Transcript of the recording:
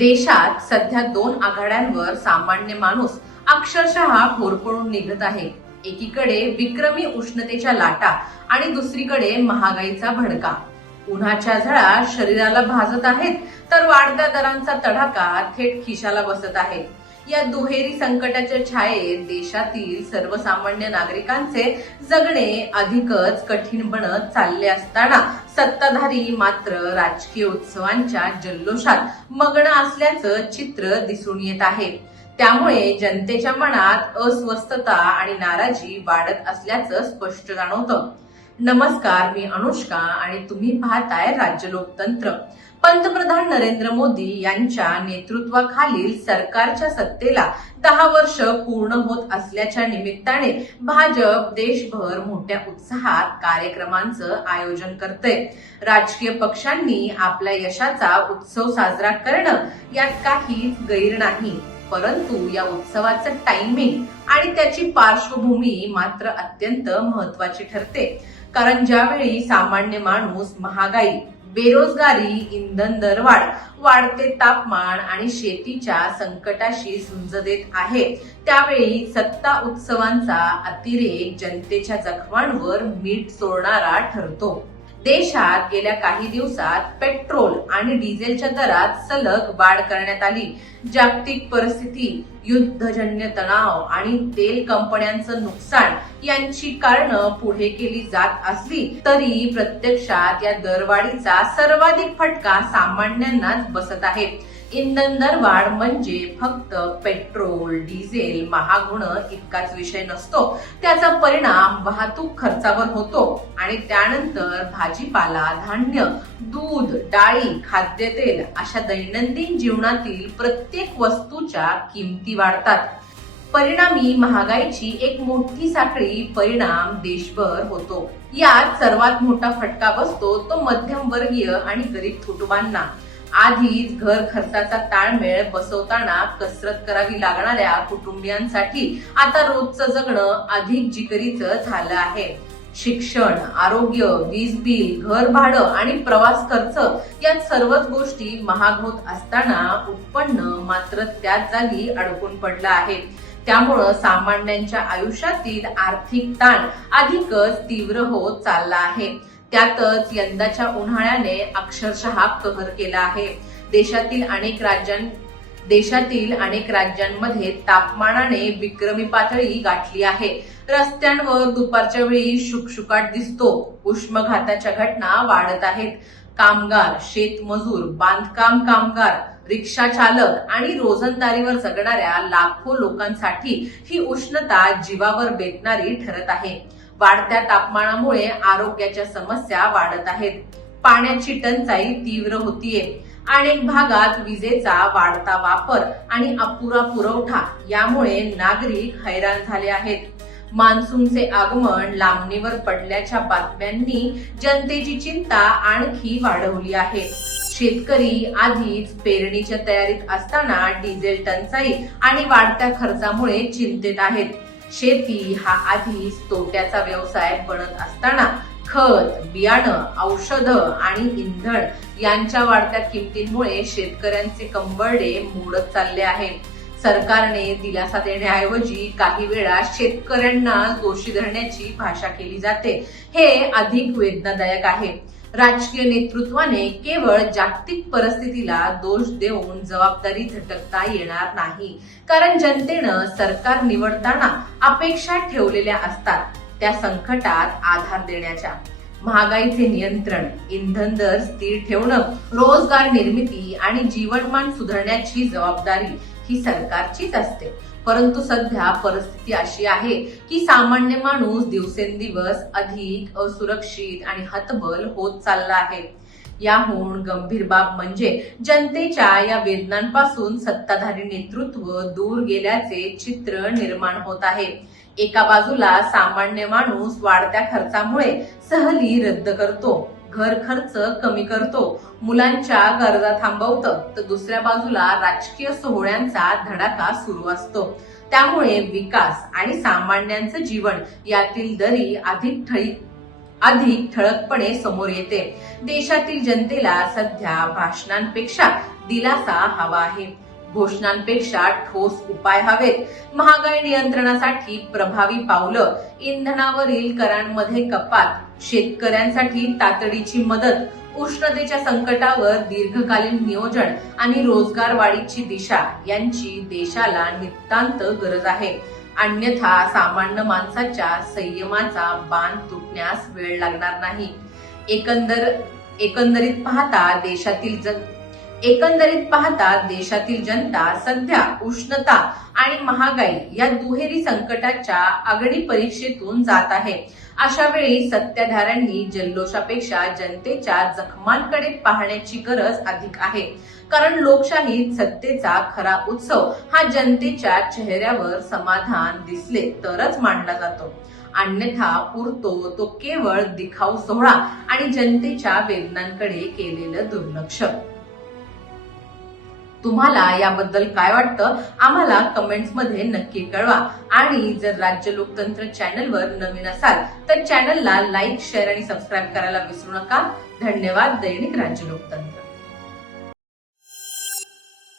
देशात सध्या दोन आघाड्यांवर सामान्य माणूस अक्षरशः होरपळून निघत आहे. एकीकडे विक्रमी उष्णतेच्या लाटा आणि दुसरीकडे महागाईचा भडका. उन्हाच्या झळा शरीराला भाजत आहेत तर वाढत्या दरांचा तडाखा थेट खिशाला बसत आहे. या दुहेरी संकटाच्या छायेत देशातील सर्वसामान्य नागरिकांचे जगणे अधिकच कठीण बनत चालले असताना सत्ताधारी मात्र राजकीय उत्सवांच्या जल्लोषात मग्न असल्याचं चित्र दिसून येत आहे. त्यामुळे जनतेच्या मनात अस्वस्थता आणि नाराजी वाढत असल्याचं स्पष्ट जाणवतं. नमस्कार, मी अनुष्का आणि तुम्ही पाहताय राज्य लोकतंत्र. पंतप्रधान नरेंद्र मोदी यांच्या नेतृत्वाखालील सरकारच्या सत्तेला 10 वर्ष पूर्ण होत असल्याच्या निमित्ताने भाजप देशभर मोठ्या उत्साहात कार्यक्रमांचं आयोजन करते. राजकीय पक्षांनी आपल्या यशाचा उत्सव साजरा करणं यात काहीच गैर नाही, परंतु या उत्सवाचं टायमिंग आणि त्याची पार्श्वभूमी मात्र अत्यंत महत्वाची ठरते. कारण ज्यावेळी सामान्य माणूस महागाई, बेरोजगारी, इंधन दरवाढ, वाढते तापमान आणि शेतीच्या संकटाशी झुंज देत आहे, त्यावेळी सत्ता उत्सवांचा अतिरेक जनतेच्या जखमांवर मीठ चोळणारा ठरतो. देशात गेल्या काही दिवसात पेट्रोल आणि डिझेलच्या दरात सलग वाढ करण्यात आली. जागतिक परिस्थिती, युद्धजन्य तणाव आणि तेल कंपन्यांचं नुकसान यांची कारणं पुढे केली जात असली तरी प्रत्यक्षात या दरवाढीचा सर्वाधिक फटका सामान्यांनाच बसत आहे. इंधन दरवाढ म्हणजे फक्त पेट्रोल, डिझेल महाग होणं इतकाच विषय नसतो. त्याचा परिणाम वाहतूक खर्चावर होतो आणि त्यानंतर भाजीपाला, धान्य, दूध, डाळी, खाद्यतेल अशा दैनंदिन जीवनातील प्रत्येक वस्तूच्या किमती वाढतात. परिणामी महागाईची एक मोठी साखळी परिणाम देशभर होतो. यात सर्वात मोठा फटका बसतो तो मध्यमवर्गीय आणि गरीब कुटुंबांना. आधीच घर खर्चाचा ताळमेळ बसवताना कसरत करावी लागणाऱ्या कुटुंबियांसाठी आता रोजचं जगणं अधिक जिकरीचं झालं आहे. शिक्षण, आरोग्य, वीज बिल, घर भाडं आणि प्रवास खर्च या सर्वच गोष्टी महाग होत असताना उत्पन्न मात्र त्याच जागी अडकून पडलं आहे. त्यामुळं सामान्यांच्या आयुष्यातील आर्थिक ताण अधिकच तीव्र होत चालला आहे. त्यातच यंदाच्या उन्हाळ्याने अक्षरशः कहर केला आहे. देशातील अनेक राज्यांमध्ये तापमानाने विक्रमी पातळी गाठली आहे. रस्त्यांवर दुपारच्या वेळी शुकशुकाट दिसतो. उष्माघाताच्या घटना वाढत आहेत. कामगार, शेतमजूर, बांधकाम कामगार, रिक्षा चालक आणि रोजंदारीवर जगणाऱ्या लाखो लोकांसाठी ही उष्णता जीवावर बेतणारी ठरत आहे. वाढत्या तापमानामुळे आरोग्याच्या समस्या वाढत आहेत. पाण्याची टंचाई तीव्र होतीये. अनेक भागात विजेचा वाढता वापर आणि अपुरा पुरवठा यामुळे नागरिक हैराण झाले आहेत. मान्सूनचे आगमन लांबणीवर पडल्याच्या बातम्यांनी जनतेची चिंता आणखी वाढवली आहे. शेतकरी आधीच पेरणीच्या तयारीत असताना डिझेल टंचाई आणि वाढत्या खर्चामुळे चिंतेत आहेत. शेती हा आधीच तोट्याचा व्यवसाय बनत असताना खत, बियाणं, औषधं आणि इंधन यांच्या वाढत्या किमतींमुळे शेतकऱ्यांचे कंबरडे मोडत चालले आहेत. सरकारने दिलासा देण्याऐवजी काही वेळा शेतकऱ्यांना दोषी धरण्याची भाषा केली जाते. हे अधिक वेदनादायक आहे. राजकीय नेतृत्वाने केवळ जागतिक परिस्थितीला दोष देऊन जबाबदारी झटकता येणार नाही. कारण जनतेनं सरकार निवडताना अपेक्षा ठेवलेल्या असतात त्या संकटात आधार देण्याच्या. महागाईचे नियंत्रण, इंधन दर स्थिर ठेवणं, रोजगार निर्मिती आणि जीवनमान सुधारण्याची जबाबदारी ही सरकारचीच असते. परंतु सध्या परिस्थिती अशी आहे की सामान्य माणूस दिवसेंदिवस अधिक असुरक्षित आणि हतबल होत चालला आहे. याहून गंभीर बाब म्हणजे जनतेच्या या वेदनांपासून सत्ताधारी नेतृत्व दूर गेल्याचे चित्र निर्माण होत आहे. एका बाजूला सामान्य माणूस वाढत्या खर्चामुळे सहली रद्द करतो, घर खर्च कमी करतो, मुलांच्या गरजा थांबवतं, तर दुसऱ्या बाजूला राजकीय सोहळ्यांचा धडाका सुरू असतो. त्यामुळे विकास आणि सामान्यांचं जीवन यातील दरी अधिक अधिक ठळकपणे समोर येते. देशातील जनतेला सध्या भाषणांपेक्षा दिलासा हवा आहे. घोषणांपेक्षा ठोस उपाय हवेत. महागाई नियंत्रणासाठी प्रभावी पावलं, इंधनावरील करांमध्ये कपात, शेतकऱ्यांसाठी तातडीची मदत, उष्णतेच्या संकटावर दीर्घकालीन नियोजन आणि रोजगार वाढीची दिशा यांची देशाला नितांत गरज आहे. अन्यथा सामान्य माणसाच्या संयमाचा बांध तुटण्यास वेळ लागणार नाही. एकंदरीत पाहता देशातील जनता सध्या उष्णता आणि महागाई या दुहेरी संकटाच्या आगळी परीक्षेतून जात आहे. अशा वेळी सत्ताधाऱ्यांनी जल्लोषापेक्षा जनतेच्या जखमांकडे पाहण्याची गरज अधिक आहे. कारण लोकशाहीत सत्तेचा खरा उत्सव हा जनतेच्या चेहऱ्यावर समाधान दिसले तरच मांडला जातो. अन्यथा पुरतो तो केवळ दिखाऊ सोहळा आणि जनतेच्या वेदनांकडे केलेलं दुर्लक्ष. तुम्हाला याबद्दल काय वाटतं आम्हाला कमेंट्स मध्ये नक्की कळवा. आणि जर राज्य लोकतंत्र चॅनलवर नवीन असाल तर चॅनलला लाईक, शेअर आणि सबस्क्राईब करायला विसरू नका. धन्यवाद. दैनिक राज्य लोकतंत्र.